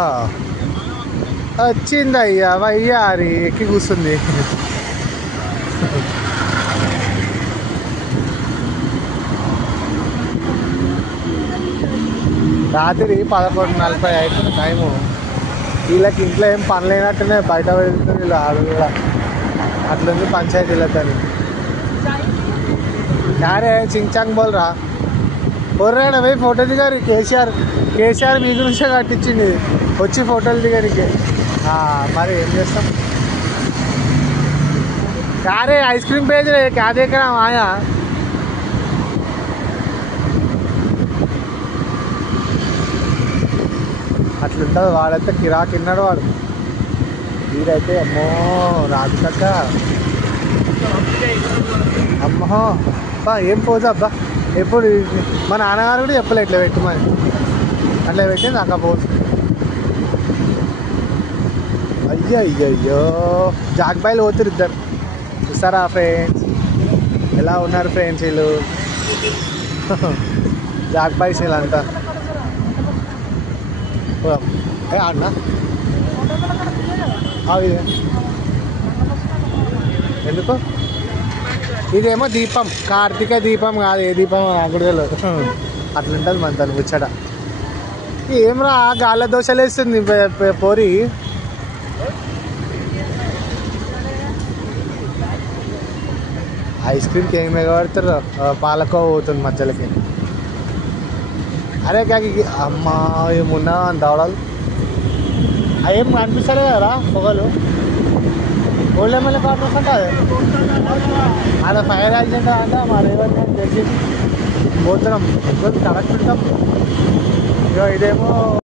ఆహా వచ్చింది అయ్యా వయ్యారి ఎక్కి కూర్చుంది. రాత్రి 11:40 అవుతుంది టైము. వీళ్ళకి ఇంట్లో ఏం పని లేనట్టునే బయట వెళ్తుంది వీళ్ళు ఆడు కూడా. అట్లుంది పంచాయతీలతోని. యారే చించాంగ్ బోల్రా బొర్రాడ పోయి ఫోటో దిగారు. కేసీఆర్ మీ గురించే కట్టించింది వచ్చి ఫోటోలు దిగారికి. మరి ఏం చేస్తాం. యారే ఐస్ క్రీమ్ పేజ్ క్యాదే మాయా అట్లుంటుంది. వాడైతే కిరాకిన్నాడు వాడు. వీడైతే అమ్మో రాజుకక్క అమ్మో అబ్బా ఏం పోజు అబ్బా. ఎప్పుడు మా నాన్నగారు కూడా చెప్పలే ఇట్లా పెట్టమని. అట్లా పెట్టి నాకు ఆ పోజు. అయ్యో అయ్యో అయ్యో జాగ్బాయిలు పోతురు ఇద్దరు. చూస్తారా ఫ్రెండ్స్ ఎలా ఉన్నారు ఫ్రెండ్స్ వీళ్ళు. జాగ్బాయిస్ వీళ్ళంతా. అన్నా ఇదే ఎందుకు ఇదేమో దీపం, కార్తీక దీపం కాదు. ఏ దీపం నాకు కూడా తెలియదు. అట్లుంటుంది మన తను ముచ్చట. ఏమ్రా గాళ్ళ దోశలు వేస్తుంది పోరి. ఐస్ క్రీమ్కి ఏం ఎగబడతారు. పాలకోవ పోతుంది మధ్యలోకి. అరే కాకి అమ్మా ఏమున్నా దవడాలు అవేం కనిపిస్తలే కదరా పొగలు. ఓల్డ్ ఎమ్మెల్యే క్వార్టర్స్ అంటే అదే ఫైర్ యాక్సిడెంట్ అంటే మా రేవంత్ తెలిసి పోతున్నాం కరెక్ట్ ఉంటాం. ఇదేమో